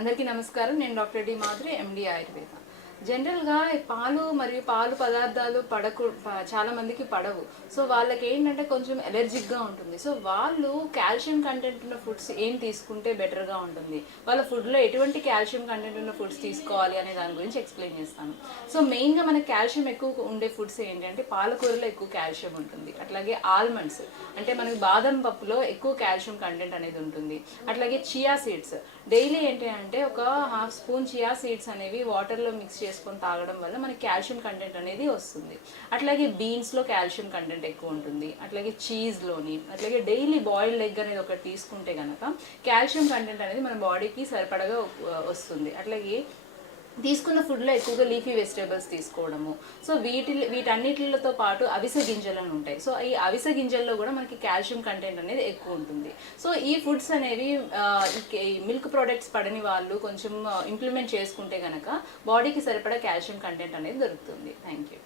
అందరికీ నమస్కారం. నేను డాక్టర్ డి మాధురి, ఎండి ఆయుర్వేద. జనరల్గా పాలు మరియు పాలు పదార్థాలు చాలా మందికి పడవు. సో వాళ్ళకి ఏంటంటే కొంచెం ఎలర్జిక్గా ఉంటుంది. సో వాళ్ళు కాల్షియం కంటెంట్ ఉన్న ఫుడ్స్ ఏం తీసుకుంటే బెటర్గా ఉంటుంది, వాళ్ళ ఫుడ్లో ఎటువంటి కాల్షియం కంటెంట్ ఉన్న ఫుడ్స్ తీసుకోవాలి అనే దాని గురించి ఎక్స్ప్లెయిన్ చేస్తాను. సో మెయిన్గా మనకి కాల్షియం ఎక్కువ ఉండే ఫుడ్స్ ఏంటంటే పాలకూరలో ఎక్కువ కాల్షియం ఉంటుంది, అట్లాగే ఆల్మండ్స్ అంటే మనకి బాదం పప్పులో ఎక్కువ కాల్షియం కంటెంట్ అనేది ఉంటుంది, అట్లాగే చియా సీడ్స్ డైలీ ఏంటి అంటే ఒక హాఫ్ స్పూన్ చియా సీడ్స్ అనేవి వాటర్లో మిక్స్ చేసుకొని తాగడం వల్ల మనకి కాల్షియం కంటెంట్ అనేది వస్తుంది. అట్లాగే బీన్స్లో కాల్షియం కంటెంట్ ఎక్కువ ఉంటుంది, అట్లాగే చీజ్లోని, అట్లాగే డైలీ బాయిల్డ్ ఎగ్ అనేది ఒకటి తీసుకుంటే కనుక కాల్షియం కంటెంట్ అనేది మన బాడీకి సరిపడగా వస్తుంది. అట్లాగే తీసుకున్న ఫుడ్లో ఎక్కువగా లీఫీ వెజిటేబుల్స్ తీసుకోవడము. సో వీటన్నిటితో పాటు అవిసె గింజలు అని ఉంటాయి. సో ఈ అవిసె గింజల్లో కూడా మనకి కాల్షియం కంటెంట్ అనేది ఎక్కువ ఉంటుంది. సో ఈ ఫుడ్స్ అనేవి మిల్క్ ప్రోడక్ట్స్ పడని వాళ్ళు కొంచెం ఇంప్లిమెంట్ చేసుకుంటే కనుక బాడీకి సరిపడా కాల్షియం కంటెంట్ అనేది దొరుకుతుంది. Thank you.